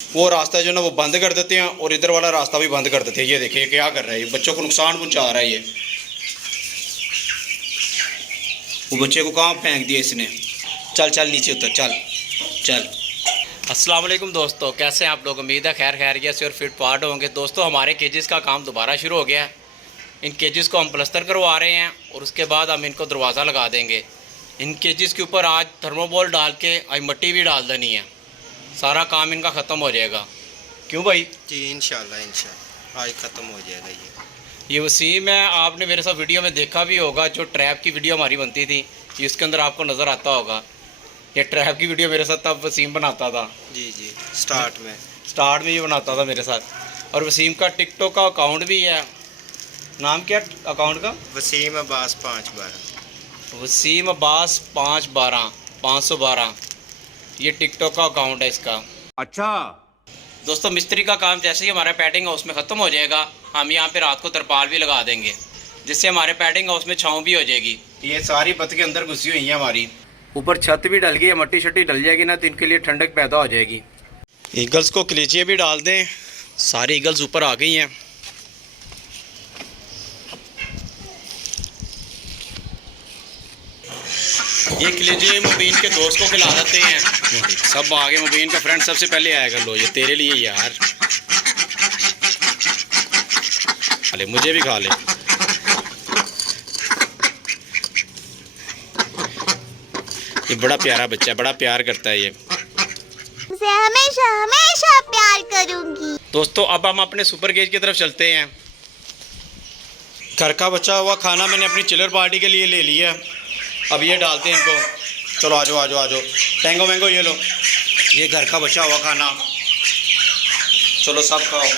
वो रास्ता जो ना वो बंद कर देते हैं और इधर वाला रास्ता भी बंद कर देते हैं। ये देखिए क्या कर रहा है, ये बच्चों को नुकसान पहुंचा रहा है। ये वो बच्चे को कहाँ फेंक दिया इसने। चल चल नीचे उतर, चल चल। अस्सलाम वालेकुम दोस्तों, कैसे हैं आप लोग। उम्मीद है खैर खैरियत से और फिट फाट होंगे। दोस्तों हमारे केजेस का काम दोबारा शुरू हो गया है। इन केजेस को हम प्लस्तर करवा रहे हैं और उसके बाद हम इनको दरवाज़ा लगा देंगे। इन केजेस के ऊपर आज थर्मोबॉल डाल के आज मिट्टी भी डाल देनी है। सारा काम इनका ख़त्म हो जाएगा। क्यों भाई? जी इंशाल्लाह आज ख़त्म हो जाएगा। ये वसीम है, आपने मेरे साथ वीडियो में देखा भी होगा, जो ट्रैप की वीडियो हमारी बनती थी, इसके अंदर आपको नज़र आता होगा। ये ट्रैप की वीडियो मेरे साथ तब वसीम बनाता था। जी स्टार्ट में ये बनाता था मेरे साथ। और वसीम का टिकटॉक का अकाउंट भी है। नाम क्या अकाउंट का? वसीम अब्बास 512। वसीम अब्बास 512 ये टिकटॉक का अकाउंट है इसका। अच्छा दोस्तों मिस्त्री का काम जैसे ही हमारा पैडिंग हाउस में ख़त्म हो जाएगा, हम यहाँ पे रात को तरपाल भी लगा देंगे, जिससे हमारे पैडिंग हाउस में छाँव भी हो जाएगी। ये सारी बत्तियाँ अंदर घुसी हुई हैं हमारी। ऊपर छत भी डल गई है, मट्टी शट्टी डल जाएगी ना, तो इनके लिए ठंडक पैदा हो जाएगी। ईगल्स को कलीचियाँ भी डाल दें। सारी ईगल्स ऊपर आ गई हैं। ये कलीचियाँ मुबीन के दोस्त को खिला देते हैं। सब आगे, मुबीन का फ्रेंड सबसे पहले आएगा। लो ये तेरे लिए यार, खा ले, मुझे भी खा ले। ये बड़ा प्यारा बच्चा है, बड़ा प्यार करता है ये। उसे हमेशा हमेशा प्यार करूंगी। दोस्तों अब हम अपने सुपर केज की तरफ चलते हैं। घर का बचा हुआ खाना मैंने अपनी चिलर पार्टी के लिए ले लिया। अब ये डालते हैं इनको। चलो आ जाओ आ जाओ आ जाओ। टैंगो मैंगो ये लो, ये घर का बचा हुआ खाना। चलो सब खाओ।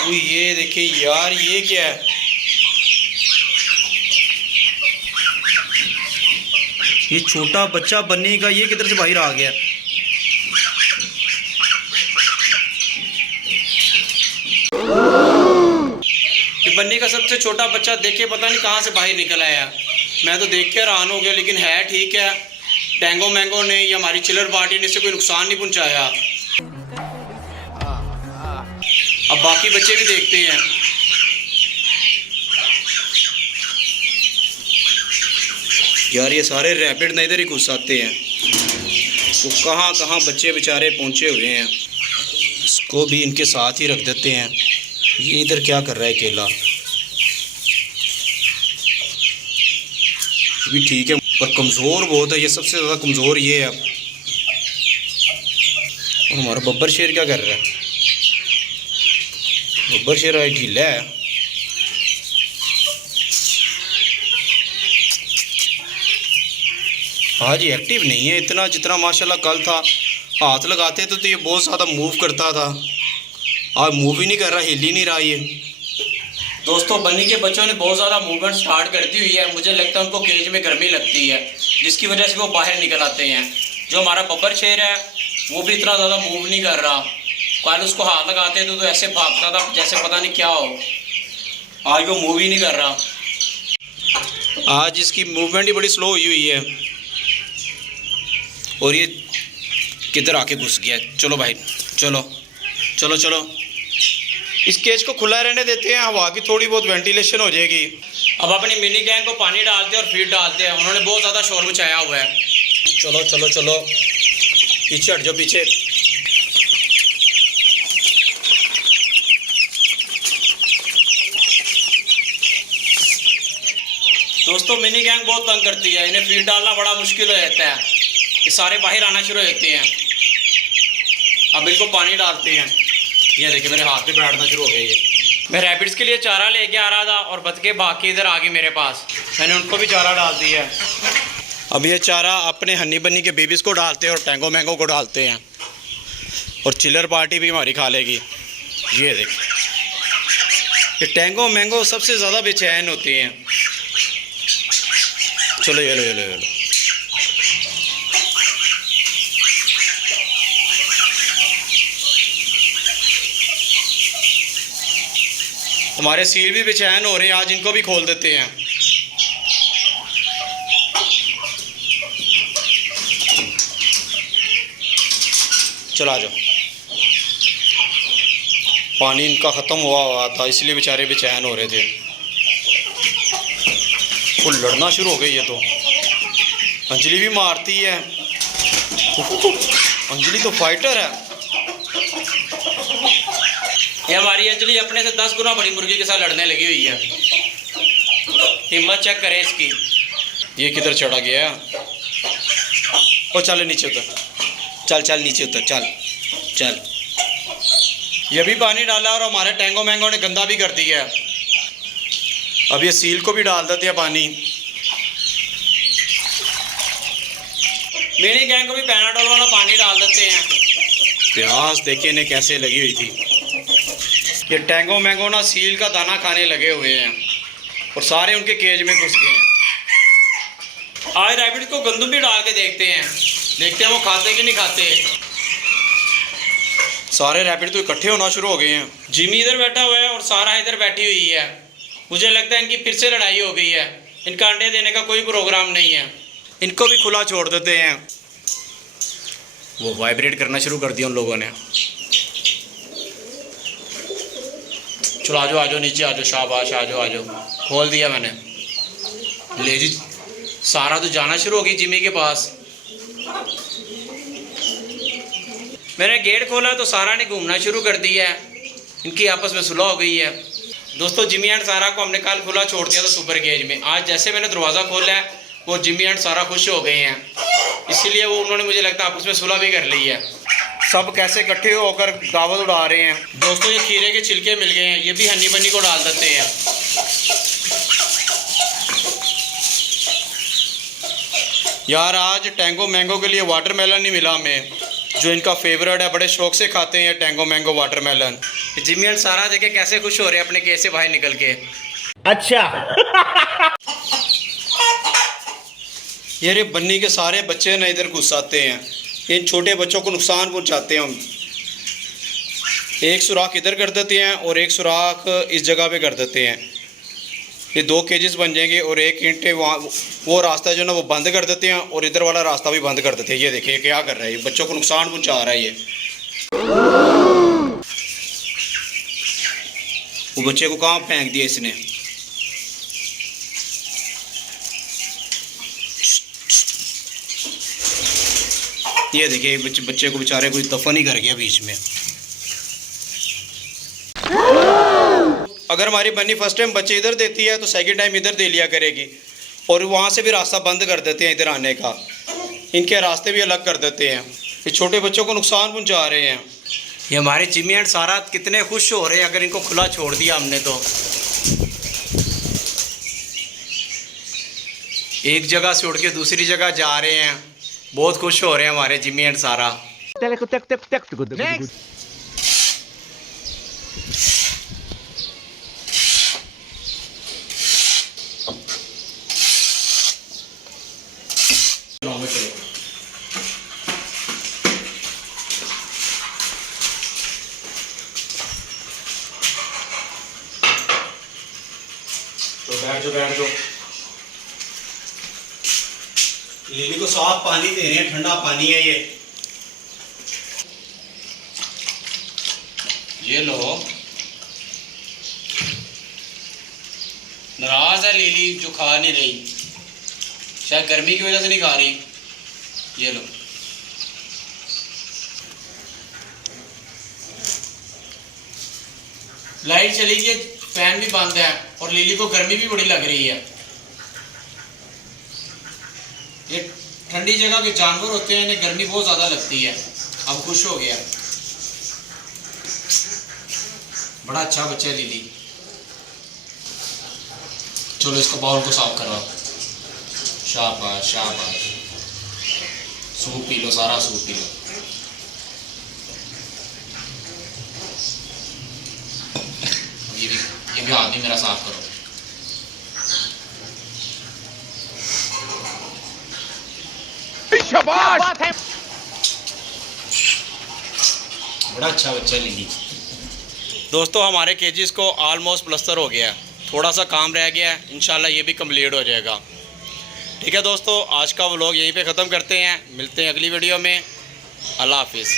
ओ ये देखिए यार, ये क्या है? ये छोटा बच्चा बन्नी का, ये किधर से बाहर आ गया? ये बन्नी का सबसे छोटा बच्चा देखे पता नहीं कहाँ से बाहर निकल आया। मैं तो देख के हैरान हो गया, लेकिन है ठीक है। टैंगो मैंगो ने या हमारी चिलर पार्टी ने इसे कोई नुकसान नहीं पहुंचाया। अब बाकी बच्चे भी देखते हैं। यार ये सारे रैपिड ना इधर ही घुस आते हैं। वो कहाँ कहाँ बच्चे बेचारे पहुँचे हुए हैं। इसको भी इनके साथ ही रख देते हैं। ये इधर क्या कर रहा है अकेला? भी ठीक है, पर कमज़ोर बहुत है। ये सबसे ज़्यादा कमज़ोर ये है। और हमारा बब्बर शेर क्या कर रहा है? बब्बर शेर ढीला है। आज ये एक्टिव नहीं है इतना जितना माशाल्लाह कल था। हाथ लगाते तो ये बहुत ज़्यादा मूव करता था। आज मूव ही नहीं कर रहा, हिल ही नहीं रहा ये। दोस्तों बन्नी के बच्चों ने बहुत ज़्यादा मूवमेंट स्टार्ट कर दी हुई है। मुझे लगता है उनको केज में गर्मी लगती है, जिसकी वजह से वो बाहर निकल आते हैं। जो हमारा बब्बर शेर है वो भी इतना ज़्यादा मूव नहीं कर रहा। कल उसको हाथ लगाते थे तो ऐसे भागता था जैसे पता नहीं क्या हो। आज वो मूव ही नहीं कर रहा। आज इसकी मूवमेंट ही बड़ी स्लो हुई है। और ये किधर आके घुस गया? चलो भाई चलो चलो चलो। इस केज को खुला रहने देते हैं, हवा की थोड़ी बहुत वेंटिलेशन हो जाएगी। अब अपनी मिनी गैंग को पानी डालते हैं और फीड डालते हैं। उन्होंने बहुत ज़्यादा शोर मचाया हुआ है। चलो चलो चलो, पीछे हट जाओ पीछे। दोस्तों मिनी गैंग बहुत तंग करती है, इन्हें फीड डालना बड़ा मुश्किल हो जाता है। ये सारे बाहर आना शुरू हो जाते हैं। अब इनको पानी डालते हैं। ये देखिए मेरे हाथ पे बैठना शुरू हो गया ये। मैं रैबिट्स के लिए चारा लेके आ रहा था और बतखे भाग के इधर आ गई मेरे पास। मैंने उनको भी चारा डाल दिया है। अब ये चारा अपने हनी बन्नी के बेबीज़ को डालते हैं और टैंगो मैंगो को डालते हैं। और चिलर पार्टी भी हमारी खा लेगी। ये देखिए ये टैंगो मैंगो सबसे ज़्यादा बेचैन होते हैं। चलो ये लो ये लो ये लो। हमारे सील भी बेचैन हो रहे हैं, आज इनको भी खोल देते हैं। चला जाओ। पानी इनका ख़त्म हुआ था इसलिए बेचारे बेचैन हो रहे थे। वो लड़ना शुरू हो गई है तो अंजलि भी मारती है। अंजलि तो फाइटर है। ये हमारी अंजलि अपने से 10 गुना बड़ी मुर्गी के साथ लड़ने लगी हुई है। हिम्मत चेक करें इसकी। ये किधर चढ़ा गया? ओ चल नीचे उतर, चल चल नीचे उतर, चल चल। ये भी पानी डाला और हमारे टैंगो मैंगो ने गंदा भी कर दिया है। अब ये सील को भी डाल देते हैं पानी। मिनी गैंग को भी पैनाडोल वाला पानी डाल देते हैं। प्यास देखिए इन्हें कैसे लगी हुई थी। ये टैंगो मैंगो ना सील का दाना खाने लगे हुए हैं और सारे उनके केज में घुस गए हैं। आज रैबिट को गंदम भी डाल के देखते हैं वो खाते कि नहीं खाते। सारे रैबिट तो इकट्ठे होना शुरू हो गए हैं। जिमी इधर बैठा हुआ है और सारा इधर बैठी हुई है। मुझे लगता है इनकी फिर से लड़ाई हो गई है। इनका अंडे देने का कोई प्रोग्राम नहीं है। इनको भी खुला छोड़ देते हैं। वो वाइब्रेट करना शुरू कर दिया उन लोगों ने। चलो आ जाओ नीचे आ जाओ, शाबाश आ जाओ। खोल दिया मैंने। ले जी, सारा तो जाना शुरू हो गई जिमी के पास। मैंने गेट खोला तो सारा ने घूमना शुरू कर दिया है। इनकी आपस में सुलह हो गई है। दोस्तों जिमी एंड सारा को हमने कल खुला छोड़ दिया था सुपर केज में। आज जैसे मैंने दरवाज़ा खोला है वो जिमी एंड सारा खुश हो गए हैं, इसीलिए वो उन्होंने मुझे लगता है आपस में सुलह भी कर ली है। सब कैसे इकट्ठे होकर दावत उड़ा रहे हैं। दोस्तों ये खीरे के छिलके मिल गए हैं, ये भी हनी बनी को डाल देते हैं। यार आज टैंगो मैंगो के लिए वाटरमेलन नहीं मिला हमें, जो इनका फेवरेट है। बड़े शौक से खाते हैं tango mango watermelon. Jimmy and सारा देखे कैसे खुश हो रहे हैं अपने केस से बाहर निकल के। अच्छा ये रे बन्नी के सारे बच्चे ना इधर घुस आते हैं। इन छोटे बच्चों को नुकसान पहुंचाते हैं हम। एक सुराख इधर कर देते हैं और एक सुराख इस जगह पे कर देते हैं। ये 2 केजेस बन जाएंगे और एक ईंटे वहाँ वो रास्ता जो ना वो बंद कर देते हैं और इधर वाला रास्ता भी बंद कर देते हैं। ये देखिए क्या कर रहा है, ये बच्चों को नुकसान पहुंचा रहा है। ये वो बच्चे को कहाँ फेंक दिया इसने। ये देखिए बच्चे को बेचारे को दफन ही कर गया बीच में। अगर हमारी बन्नी फर्स्ट टाइम बच्चे इधर देती है तो सेकंड टाइम इधर दे लिया करेगी और वहाँ से भी रास्ता बंद कर देते हैं इधर आने का। इनके रास्ते भी अलग कर देते हैं। ये छोटे बच्चों को नुकसान पहुँचा रहे हैं। ये हमारे जिमी एंड सारा कितने खुश हो रहे हैं अगर इनको खुला छोड़ दिया हमने तो। एक जगह से उड़ के दूसरी जगह जा रहे हैं। बहुत खुश हो रहे हैं हमारे जिमी एंड सारा। तो बैठ जाओ। लिली को साफ पानी दे रहे हैं, ठंडा पानी है ये लो। नाराज है लिली जो खा नहीं रही, शायद गर्मी की वजह से नहीं खा रही। ये लो। लाइट चली गई, फैन भी बंद है और लिली को गर्मी भी बड़ी लग रही है। ये ठंडी जगह के जानवर होते हैं, इन्हें गर्मी बहुत ज़्यादा लगती है। अब खुश हो गया। बड़ा अच्छा बच्चा है लिली। चलो इसको बाउल को साफ करवाओ। शाबाश शाबाश। सूप पी लो, सारा सूप पी लो। ये भी हाथ भी मेरा साफ करो। शाबाश। बड़ा अच्छा बच्चा है लिली। दोस्तों हमारे केजीज को ऑलमोस्ट प्लस्तर हो गया है। थोड़ा सा काम रह गया है, इंशाल्लाह ये भी कंप्लीट हो जाएगा। ठीक है दोस्तों, आज का व्लॉग यहीं पे ख़त्म करते हैं। मिलते हैं अगली वीडियो में। अल्लाह हाफिज़।